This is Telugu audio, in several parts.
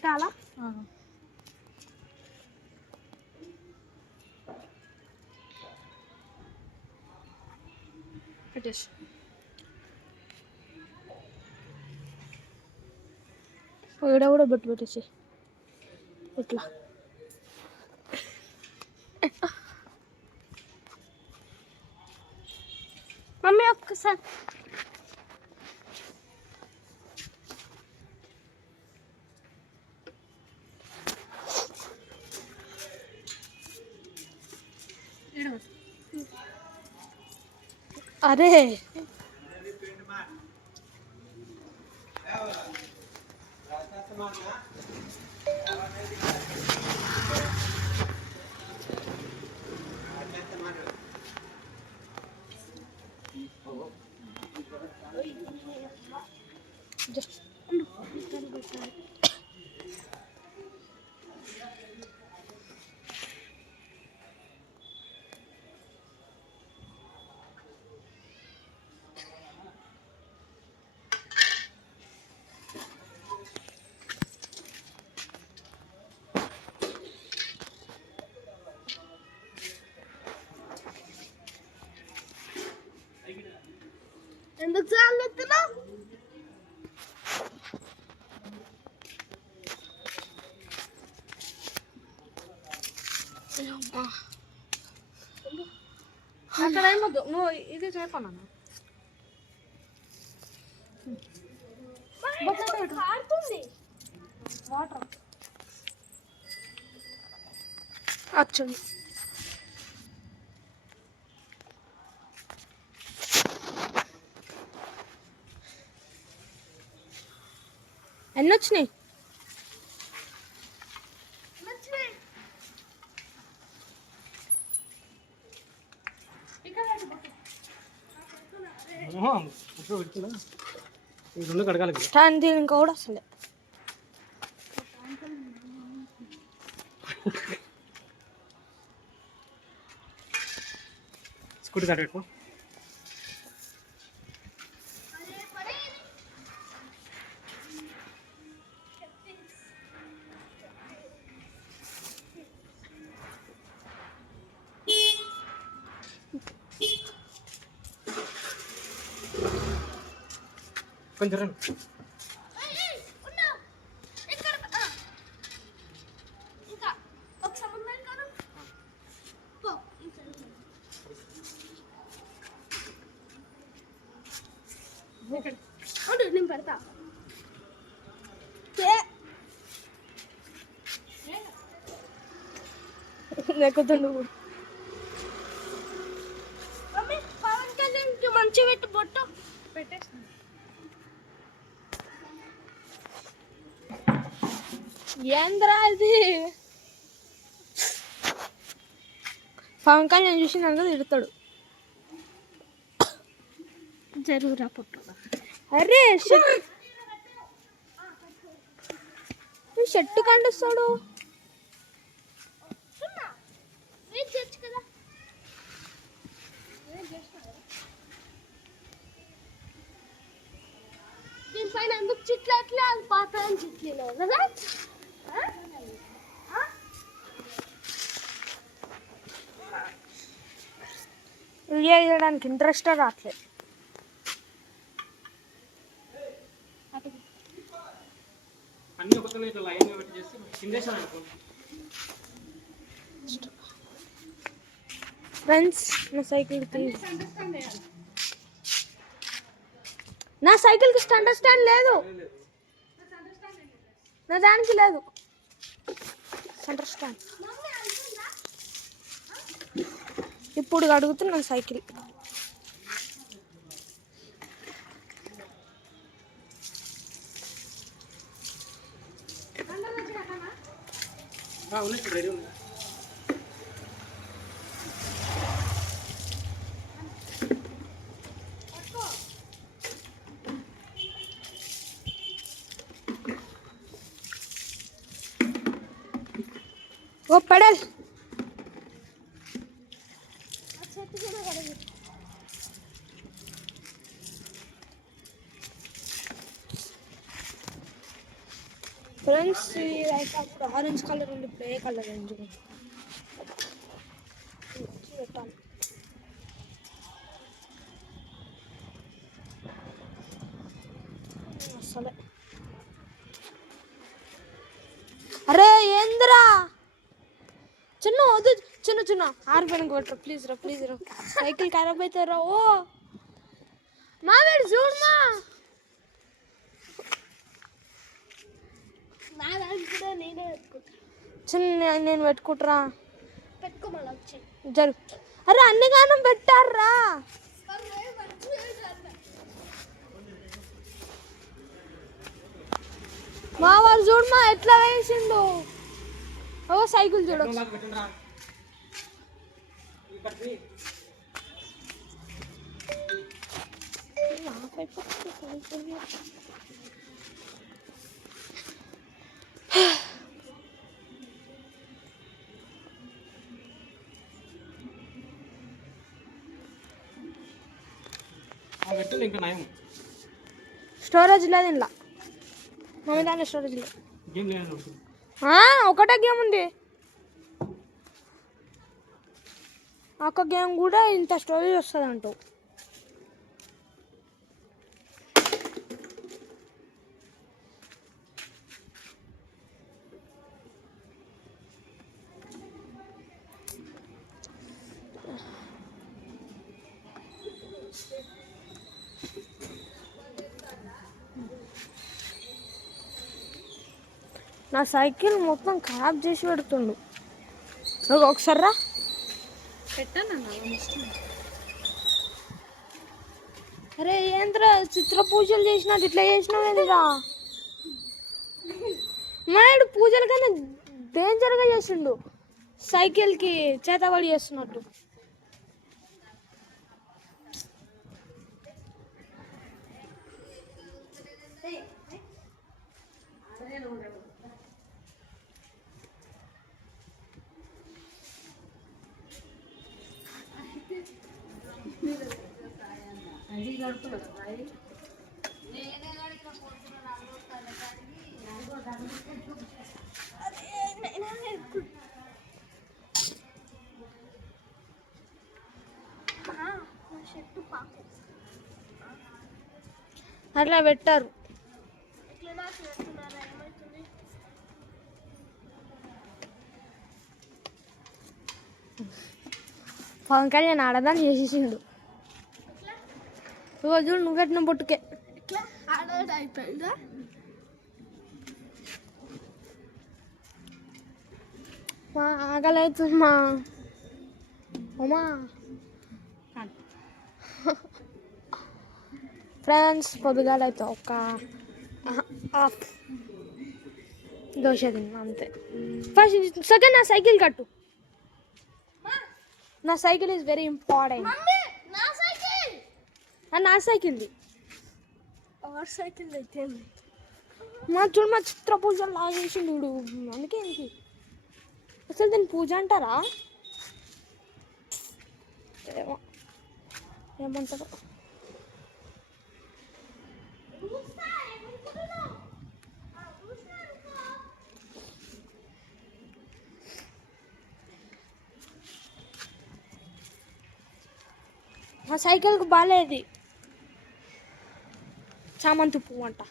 పెట్టాలా? పెట్టేసి ఈడ కూడా బొట్టు పెట్టేసి ఇట్లా మమ్మీ ఒక్కసారి అరే ఎందుకు చాలెత్తున్నా అక్కడ ఏమొద్దు, నువ్వు ఇది చేయకున్నా వాటర్ వచ్చండి. ఎన్ని వచ్చినాయి? స్టాండ్ ఇంకా కూడా వస్తుంది. స్కూటీ కాడ పెట్టుకో. కొంచెం రండి. నేను పెడతా. నెక్కుతుండు పవన్ కళ్యాణ్కి మంచి పెట్టి బొట్టు పెట్టేసి ఏంద్రా ఇది. పవన్ కళ్యాణ్ చూసినాక తిడతాడు. జరుగురా పొట్టు. అరే షర్టు కండిస్తాడు. దీనిపైన ఎందుకు చిట్లట్లే అది పాత చిట్లేవు కదా. వీడియో చేయడానికి ఇంట్రెస్ట్ రావట్లేదు. అన్ని ఒకసారి ఇట్లా లైన్గా పెట్టి చేస్తే కిందేసాను అనుకో. ఫ్రెండ్స్ నా సైకిల్ నా సైకిల్కి స్టాండ్ లేదు, నా దానికి లేదు సెంటర్ స్టాండ్. ఇప్పుడు అడుగుతున్నా సైకిల్. రెడీ ఉంది. वो पड़ल ఫ్రెండ్స్ అయితే అప్పుడు ఆరెంజ్ కలర్ ఉంది, ఇప్పుడు ఏ కలర్ ఉంది పెట్టాలి. అసలే అరే ఏందిరా చిన్న వద్దు, చిన్న చిన్న ఆరిపోయిన కొట్టరు ప్లీజ్ రా, ప్లీజ్ రా, సైకిల్ ఖరాబ్ అవుతారా. ఓ మా వీడు చూడమా, చిన్న నేను పెట్టుకుంటారా, పెట్టుకోమని వచ్చి జరు. అరే అన్ని గానం పెట్టారా, మా వాళ్ళు చూడమా ఎట్లా వేసిండు. ఓ సైకిల్ చూడొచ్చు. స్టోరేజ్ లేదు ఇంట్లో, మమ్మీ దాంట్లో స్టోరేజ్ లేదు. ఒకటే గేమ్ ఉంది, ఒక గేమ్ కూడా ఇంత స్టోరేజ్ వస్తుంది అంటూ. నా సైకిల్ మొత్తం ఖరాబ్ చేసి పెడుతుండు. ఒకసారి రా పెట్టాను. అరే ఏంద్రా చిత్ర పూజలు చేసినట్టు ఇట్లా చేసినావేదిరా. మాడు పూజల కన్నా డేంజర్గా చేసిండు, సైకిల్కి చేతబడి చేస్తున్నట్టు. అట్లా పెట్టారు. పవన్ కళ్యాణ్ ఆడదాన్ని చేసేసిండు. చూడు నువ్వు కట్టిన బొట్టుకే అయిపోయిందా. మా ఆకలి అవుతుందమ్మా. అమ్మా ఫ్రెండ్స్ పొద్దుగాల అయితే ఒక హాఫ్ దోశ తిన్నా అంతే. ఫస్ట్ సెకండ్ నా సైకిల్ కట్టు, నా సైకిల్ ఈజ్ వెరీ ఇంపార్టెంట్. నా సైకిల్ది సైకిల్ అయితే మా చూడు మా చిత్ర పూజలు లాగేసిండు వీడు. అందుకే ఏంటి అసలు దీన్ని పూజ అంటారా ఏమంటారు. మా సైకిల్కి బాగాలేదు చామంతి పువ్వు అంట.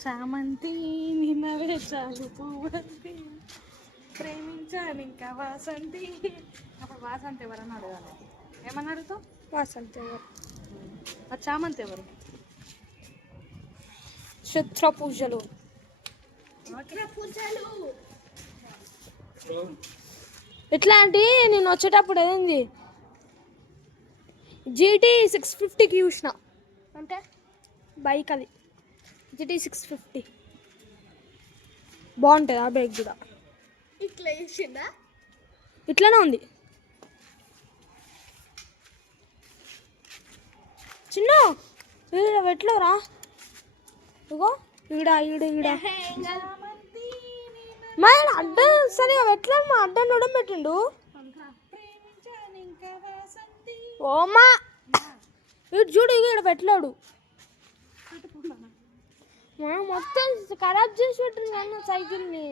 చామంతి నిన్నవే చాలు పువ్వంతి ప్రేమించాను ఇంకా వాసంతి. అప్పుడు వాసంతి ఎవరని అడగాలి, ఏమని అడుగుతావు? వాసంతి ఎవరు, చామంతి ఎవరు? చిత్ర పూజలు. ఇట్లాంటి నేను వచ్చేటప్పుడు ఏదైంది GT 650కి చూసిన, అంటే బైక్ అది GT 650 బాగుంటుంది. ఆ బైక్ కూడా ఇట్లా చేసిందా, ఇట్లానే ఉంది. చిన్న ఎట్లరా ఇగో ఈడ ఈడ ఈడ మా అడ్డ సరిగా పెట్టలేదు, మా అడ్డ నూడం పెట్టిండు. ఓమా ఇటు చూడు, ఇక ఇక్కడ పెట్టలేడు. మా మొత్తం ఖరాబ్ చేసి పెట్టింది అన్న సైకిల్ని